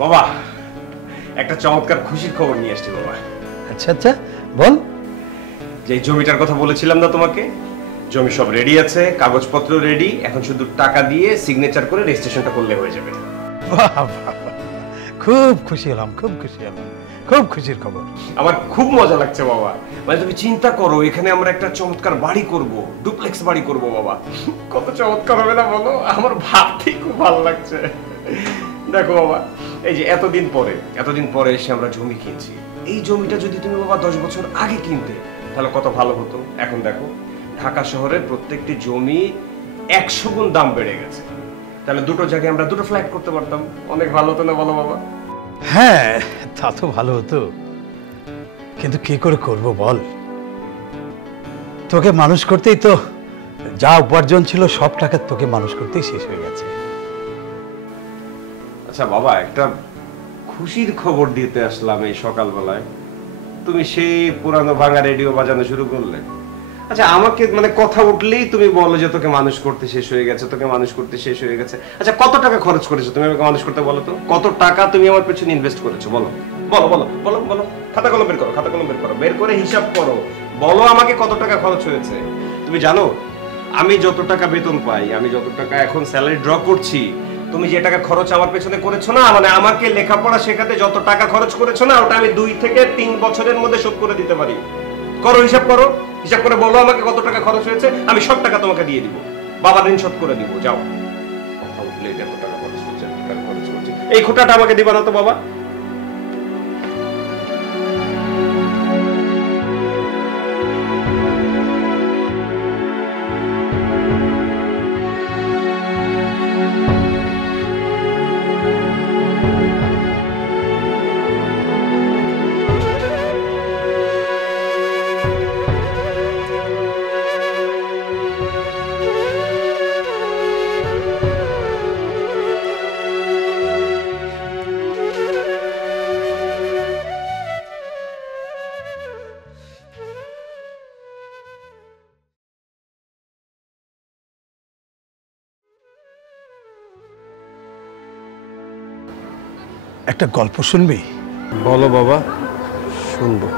বাবা একটা চমৎকার খুশির খবর নিয়ে আসছি বাবা। আচ্ছা আচ্ছা বল। যে জমিটার কথা বলেছিলাম না তোমাকে, জমি সব রেডি আছে, কাগজপত্র রেডি, এখন শুধু টাকা দিয়ে সিগনেচার করে রেজিস্ট্রেশনটা করলে হয়ে যাবে। বাহ বাহ, খুব খুশি হলাম, খুব খুশি হলাম, খুব খুশির খবর। আমার খুব মজা লাগছে বাবা। মানে তুমি চিন্তা করো, এখানে আমরা একটা চমৎকার বাড়ি করব, ডুপ্লেক্স বাড়ি করব বাবা। কত চমৎকার হবে না বলো? আমার ভাবতেই খুব ভালো লাগছে। দেখো বাবা, এই যে এতদিন পরে এসে আমরা জমি কিনছি। এই জমিটা যদি তুমি বাবা 10 বছর আগে কিনতে তাহলে কত ভালো হতো। এখন দেখো ঢাকা শহরের প্রত্যেকটি জমি 100 গুণ দাম বেড়ে গেছে। তাহলে দুটো জায়গায় আমরা দুটো ফ্ল্যাট করতে পারতাম, অনেক ভালো হতো না বলো বাবা? হ্যাঁ তা তো ভালো হতো, কিন্তু কি করে করব বল? তোকে মানুষ করতেই তো যা উপার্জন ছিল সব টাকা তোকে মানুষ করতেই শেষ হয়ে গেছে। আচ্ছা বাবা, একটা খুশির খবর দিতে আসলাম এই সকালবেলায়, তুমি সেই পুরানো ভাঙা রেডিও বাজানো শুরু করলে। আচ্ছা আমাকে মানে কথা উঠলেই তুমি বলো যে তোকে মানুষ করতে শেষ হয়ে গেছে, তোকে মানুষ করতে শেষ হয়ে গেছে। আচ্ছা কত টাকা খরচ করেছো তুমি আমাকে মানুষ করতে? বলো তো কত টাকা তুমি আমার পেছনে ইনভেস্ট করেছো? বলো বলো বলো বলো বলো, খাতা কলম বের করো, খাতা কলম বের করো, বের করে হিসাব করো, বলো আমাকে কত টাকা খরচ হয়েছে। তুমি জানো আমি যত টাকা বেতন পাই, আমি যত টাকা এখন স্যালারি ড্র করছি, তুমি যে টাকা খরচ আমার পেছনে করেছো না, মানে আমাকে লেখাপড়া শেখাতে যত টাকা খরচ করেছো না, ওটা আমি 2 থেকে 3 বছরের মধ্যে শোধ করে দিতে পারি। করো হিসাব করো, হিসাব করে বলো আমাকে কত টাকা খরচ হয়েছে, আমি সব টাকা তোমাকে দিয়ে দিব, বাবার ঋণ শোধ করে দিব। যাও, কথা উঠলে এত টাকা খরচ হচ্ছে, টাকা খরচ হচ্ছে, এই খোটাটা আমাকে দিবা না তো বাবা? একটা গল্প শুনবি? বলো বাবা, শুনবো।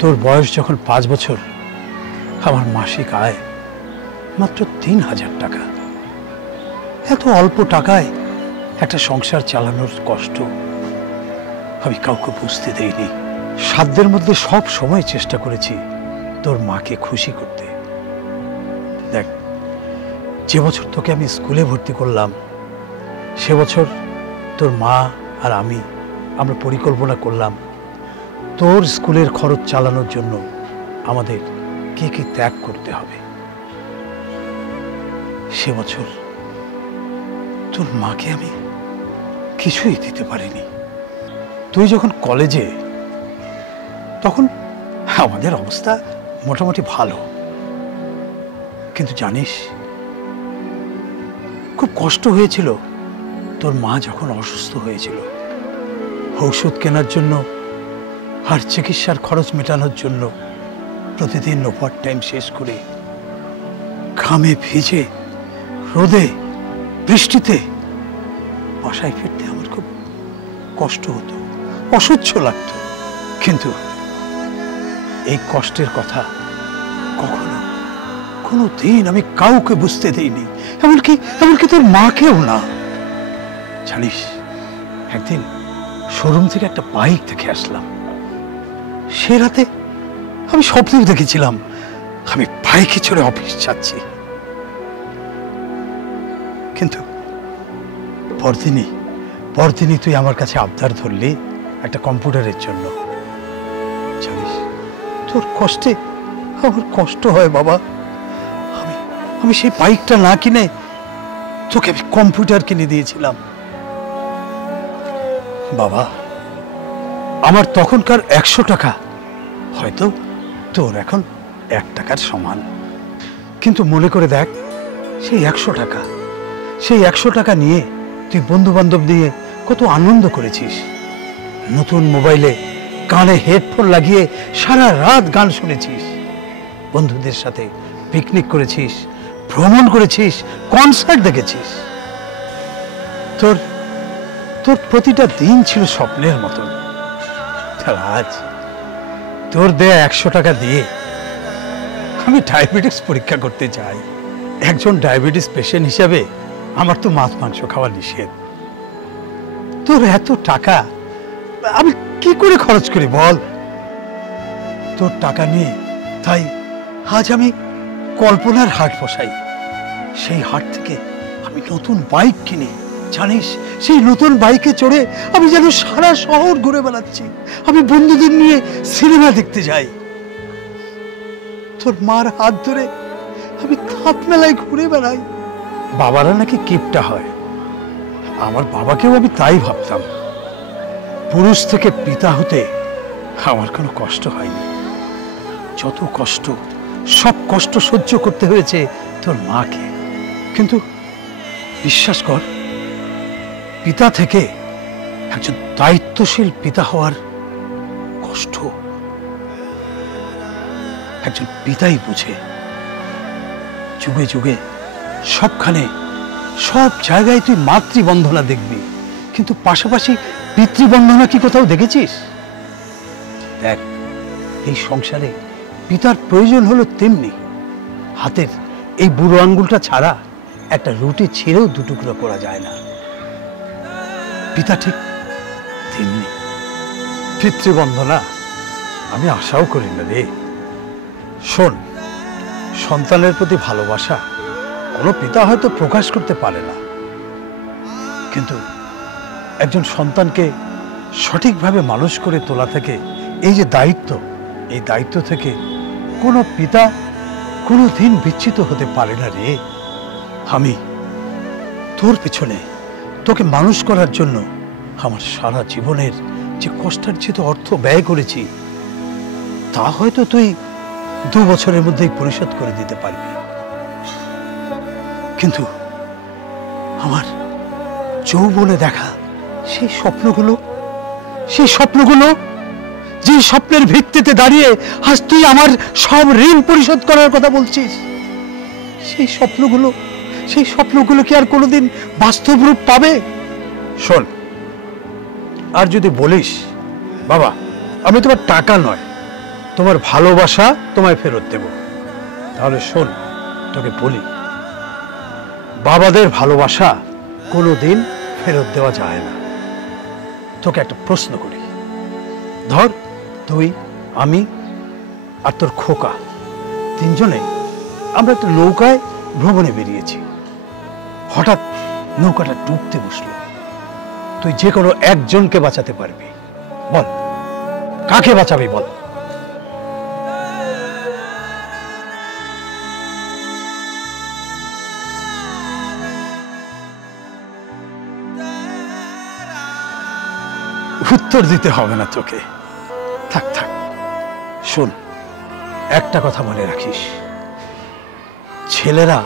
তোর বয়স যখন 5 বছর, আমার মাসিক আয় মাত্র 3000 টাকা। এত অল্প টাকায় একটা সংসার চালানোর কষ্ট আমি কাউকে বুঝতে দেইনি। সাধ্যের মধ্যে সব সময় চেষ্টা করেছি তোর মাকে খুশি করতে। দেখ, যে বছর তোকে আমি স্কুলে ভর্তি করলাম, সে বছর তোর মা আর আমরা পরিকল্পনা করলাম তোর স্কুলের খরচ চালানোর জন্য আমাদের কি কি ত্যাগ করতে হবে। সে বছর তোর মাকে আমি কিছুই দিতে পারিনি। তুই যখন কলেজে, তখন আমাদের অবস্থা মোটামুটি ভালো, কিন্তু জানিস খুব কষ্ট হয়েছিল তোর মা যখন অসুস্থ হয়েছিল। ঔষধ কেনার জন্য আর চিকিৎসার খরচ মেটানোর জন্য প্রতিদিন ওভার টাইম শেষ করে ঘামে ভিজে রোদে বৃষ্টিতে বাসায় ফিরতে আমার খুব কষ্ট হতো, অসহ্য লাগতো। কিন্তু এই কষ্টের কথা কখনো কোনো দিন আমি কাউকে বুঝতে দিইনি, এমনকি তোর মাকেও না। জানিস, একদিন শোরুম থেকে একটা বাইক দেখে আসলাম। সে রাতে আমি স্বপ্নেও দেখেছিলাম আমি বাইকে চড়ে অফিস যাচ্ছি, কিন্তু পরদিনই তুই আমার কাছে আবদার ধরলি একটা কম্পিউটারের জন্য। জানিস, তোর কষ্টে আমার কষ্ট হয় বাবা। আমি সেই বাইকটা না কিনে তোকে আমি কম্পিউটার কিনে দিয়েছিলাম। বাবা, আমার তখনকার 100 টাকা হয়তো তোর এখন 1 টাকার সমান, কিন্তু মনে করে দেখ, সেই 100 টাকা নিয়ে তুই বন্ধু বান্ধব নিয়ে কত আনন্দ করেছিস। নতুন মোবাইলে কানে হেডফোন লাগিয়ে সারা রাত গান শুনেছিস, বন্ধুদের সাথে পিকনিক করেছিস, ভ্রমণ করেছিস, কনসার্ট দেখেছিস। তোর প্রতিটা দিন ছিল স্বপ্নের মতন। তার আজ তোর দেয়া 100 টাকা দিয়ে আমি ডায়াবেটিস পরীক্ষা করতে চাই। একজন ডায়াবেটিস পেশেন্ট হিসাবে আমার তো মাছ মাংস খাওয়া নিষেধ। তোর এত টাকা আমি কি করে খরচ করি বল? তোর টাকা নিয়ে তাই আজ আমি কল্পনার হাট বসাই। সেই হাট থেকে আমি নতুন বাইক কিনি, জানিস সেই নতুন বাইকে চড়ে আমি যেন সারা শহর ঘুরে বেড়াচ্ছি। আমি বন্ধুদের নিয়ে সিনেমা দেখতে যাই। তোর মার হাত ধরে আমি থাপ মেলায় ঘুরে বেড়াই। বাবারা নাকি কিপটা হয়, আমার বাবাকেও আমি তাই ভাবতাম। পুরুষ থেকে পিতা হতে আমার কোনো কষ্ট হয়নি। যত কষ্ট, সব কষ্ট সহ্য করতে হয়েছে তোর মাকে। কিন্তু বিশ্বাস কর, পিতা থেকে একজন দায়িত্বশীল পিতা হওয়ার কষ্ট একজন পিতাই বুঝে। যুগে যুগে সবখানে সব জায়গায় তুই মাতৃবন্ধনা দেখবি, কিন্তু পাশাপাশি পিতৃবন্ধনা কি কোথাও দেখেছিস? দেখ, এই সংসারে পিতার প্রয়োজন হলো তেমনি। হাতের এই বুড়ো আঙ্গুলটা ছাড়া একটা রুটি ছিঁড়েও দুটুকরো করা যায় না। পিতা ঠিক তেমনি। পিতৃবন্ধনা আমি আশাও করি না রে। শোন, সন্তানের প্রতি ভালোবাসা কোনো পিতা হয়তো প্রকাশ করতে পারে না, কিন্তু একজন সন্তানকে সঠিকভাবে মানুষ করে তোলা থেকে এই যে দায়িত্ব, এই দায়িত্ব থেকে কোনো পিতা কোনো দিন বিচ্যুত হতে পারে না রে। আমি তোর পেছনে তোকে মানুষ করার জন্য আমার সারা জীবনের যে কষ্টার্জিত অর্থ ব্যয় করেছি, তা হয়তো তুই 2 বছরের মধ্যেই পরিশোধ করে দিতে পারবি। কিন্তু আমার যৌবনে দেখা সেই স্বপ্নগুলো যে স্বপ্নের ভিত্তিতে দাঁড়িয়ে আজ তুই আমার সব ঋণ পরিশোধ করার কথা বলছিস, সেই স্বপ্নগুলো কি আর কোনোদিন বাস্তব রূপ পাবে? শোন, আর যদি বলিস বাবা আমি তোমার টাকা নয়, তোমার ভালোবাসা তোমায় ফেরত দেব, তাহলে শোন, তোকে বলি, বাবাদের ভালোবাসা কোনোদিন ফেরত দেওয়া যায় না। তোকে একটা প্রশ্ন করি, ধর তুই, আমি আর তোর খোকা তিনজনে আমরা একটা নৌকায় ভ্রমণে বেরিয়েছি। হঠাৎ নৌকাটা ডুবতে বসলো। তুই যে কোনো একজনকে বাঁচাতে পারবি, বল কাকে বাঁচাবি বল? উত্তর দিতে হবে না তোকে, থাক থাক। শোন, একটা কথা মনে রাখিস, ছেলেরা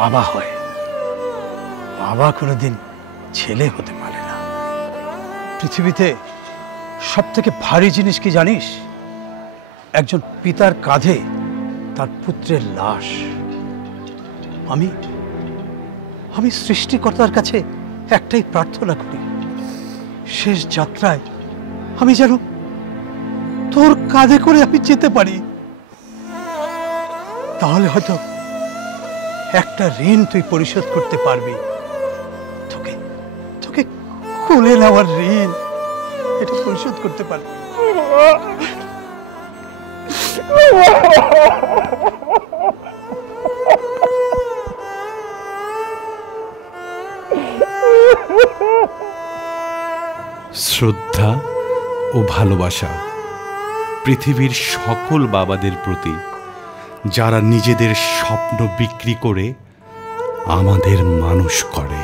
বাবা হয়, বাবা কোনোদিন ছেলে হতে পারে না। পৃথিবীতে সব থেকে ভারী জিনিস কি জানিস? একজন পিতার কাঁধে তার পুত্রের লাশ। আমি সৃষ্টিকর্তার কাছে একটাই প্রার্থনা করি, শেষ যাত্রায় আমি যেন তোর কাঁধে করে আমি যেতে পারি। তাহলে হয়তো একটা ঋণ তুই পরিশোধ করতে পারবি। তোকে কোলে নেওয়ার ঋণ, এটা পরিশোধ করতে পারবি। শ্রদ্ধা ও ভালোবাসা পৃথিবীর সকল বাবাদের প্রতি, যারা নিজেদের স্বপ্ন বিক্রি করে আমাদের মানুষ করে।